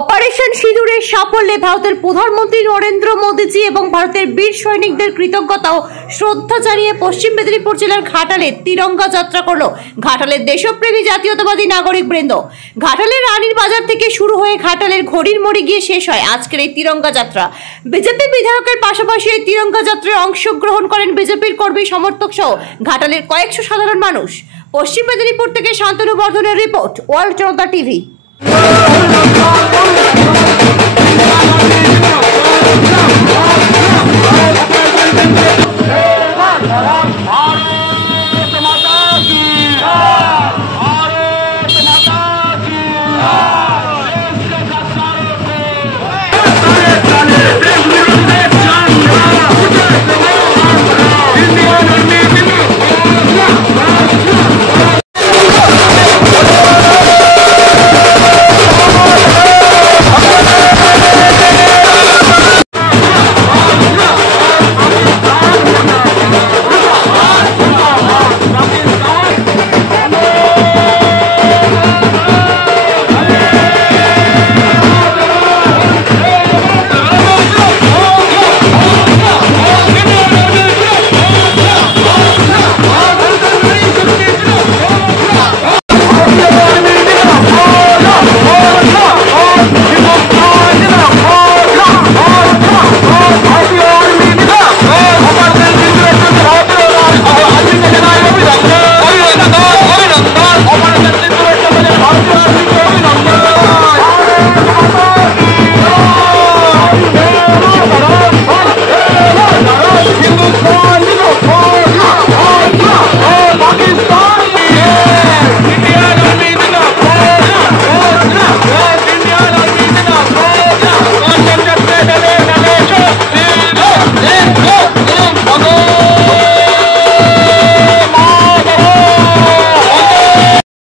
Operation সিঁদুরের সাফল্যে ভারতের প্রধানমন্ত্রী নরেন্দ্র মোদীজি এবং ভারতের বীর সৈনিকদের কৃতজ্ঞতা ও শ্রদ্ধা জানিয়ে পশ্চিম মেদিনীপুর জেলার ঘাটালে তিরঙ্গা যাত্রা করল ঘাটালের দেশপ্রেমী জাতীয়তাবাদী নাগরিক বৃন্দ। ঘাটালের রানীর বাজার থেকে শুরু হয়ে ঘাটালের ঘড়ির মোড়ে গিয়ে শেষ হয় আজকের এই তিরঙ্গা যাত্রা। বিজেপি বিধায়কের পাশাপাশি এই তিরঙ্গা যাত্রায় অংশগ্রহণ করেন বিজেপির কর্মী সমর্থক সহ ঘাটালের কয়েকশো সাধারণ মানুষ। পশ্চিম মেদিনীপুর থেকে শান্তনু বর্ধনের রিপোর্ট, ওয়ার্ল্ড জনতা টিভি।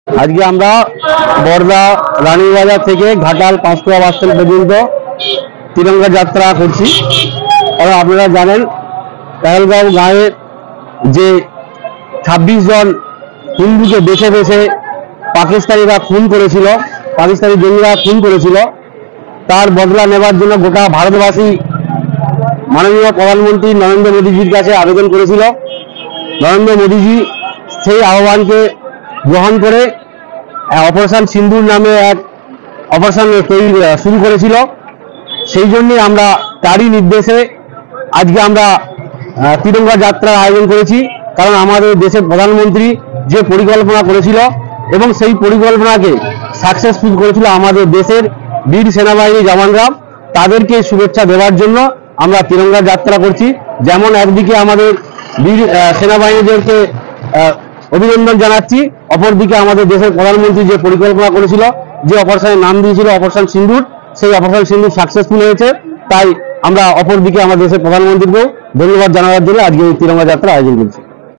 আজকে আমরা বর্দা রানীর বাজার থেকে ঘাটাল পাঁচকুড়া বাস স্ট্যান্ড পর্যন্ত তিরঙ্গা যাত্রা করছি। কারণ আপনারা জানেন পেহেলগাঁও গাঁয়ের যে 26 জন হিন্দুকে বেছে বেছে পাকিস্তানিরা খুন করেছিল, পাকিস্তানি জঙ্গিরা খুন করেছিল, তার বদলা নেবার জন্য গোটা ভারতবাসী মাননীয় প্রধানমন্ত্রী নরেন্দ্র মোদীজির কাছে আবেদন করেছিল। নরেন্দ্র মোদীজি সেই আহ্বানকে গ্রহণ করে অপারেশন সিন্দুর নামে এক অপারেশন শুরু করেছিল। সেই জন্য আমরা তারই নির্দেশে আজকে আমরা তিরঙ্গা যাত্রার আয়োজন করেছি। কারণ আমাদের দেশের প্রধানমন্ত্রী যে পরিকল্পনা করেছিল এবং সেই পরিকল্পনাকে সাকসেসফুল করেছিল আমাদের দেশের বীর সেনাবাহিনী জওয়ানরা, তাদেরকে শুভেচ্ছা দেওয়ার জন্য আমরা তিরঙ্গা যাত্রা করছি। যেমন একদিকে আমাদের বীর সেনাবাহিনীদেরকে অভিনন্দন জানাচ্ছি, অপরদিকে আমাদের দেশের প্রধানমন্ত্রী যে পরিকল্পনা করেছিল, যে অপারেশনের নাম দিয়েছিল অপারেশন সিন্দুর, সেই অপারেশন সিন্দুর সাকসেসফুল হয়েছে। তাই আমরা অপরদিকে আমাদের দেশের প্রধানমন্ত্রীকেও ধন্যবাদ জানাবার জন্য আজকে এই তিরঙ্গা যাত্রা আয়োজন করছি।